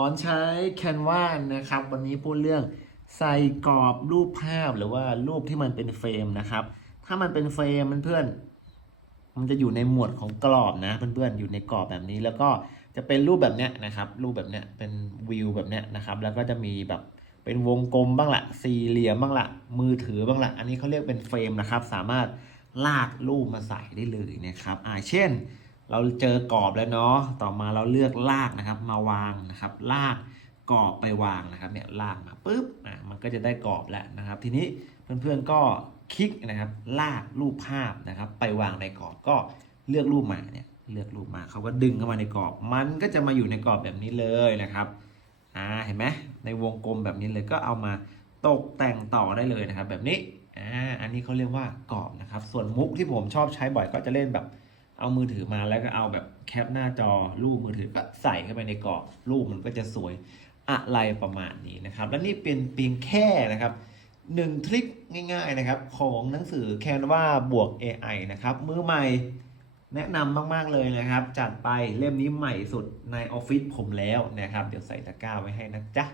อนใช้ Canva นะครับ วันนี้พูดเรื่องใส่กรอบรูปภาพหรือว่ารูปที่มันเป็นเฟรมนะครับ ถ้ามันเป็นเฟรมเพื่อนๆมันจะอยู่ในหมวดของกรอบนะเพื่อนๆอยู่ในกรอบแบบนี้แล้วก็จะเป็นรูปแบบเนี้ยนะครับ รูปแบบเนี้ยเป็นวิวแบบเนี้ยนะครับ แล้วก็จะมีแบบเป็นวงกลมบ้างละสี่เหลี่ยมบ้างละมือถือบ้างละอันนี้เขาเรียกเป็นเฟรมนะครับ สามารถลากรูปมาใส่ได้เลยนะครับอ่าเช่น เราเจอกรอบแล้วเนาะ ต่อมาเราเลือกลากนะครับ มาวางนะครับ ลากกรอบไปวางนะครับ เนี่ยลากมาปุ๊บอะมันก็จะได้กรอบแล้วนะครับ ทีนี้เพื่อนๆก็คลิกนะครับ ลากรูปภาพนะครับ ไปวางในกรอบก็เลือกรูปมาเนี่ยเลือกรูปมาเขาก็ดึงเข้ามาในกรอบ มันก็จะมาอยู่ในกรอบแบบนี้เลยนะครับอ่าเห็นไหมในวงกลมแบบนี้เลยก็เอามาตกแต่งต่อได้เลยนะครับ แบบนี้อ่าอันนี้เขาเรียกว่ากรอบนะครับ ส่วนมุกที่ผมชอบใช้บ่อยก็จะเล่นแบบ เอามือถือมาแล้วก็เอาแบบแคปหน้าจอรูปมือถือก็ใส่เข้าไปในกรอบรูปมันก็จะสวยอะไรประมาณนี้นะครับ และนี่เป็นเพียงแค่นะครับหนึ่งทริคง่ายๆนะครับของหนังสือ Canva บวก AI นะครับ มือใหม่แนะนำมากๆเลยนะครับ จัดไปเล่มนี้ใหม่สุดในออฟฟิศผมแล้วนะครับ เดี๋ยวใส่ตะกร้าไว้ให้นะจ๊ะ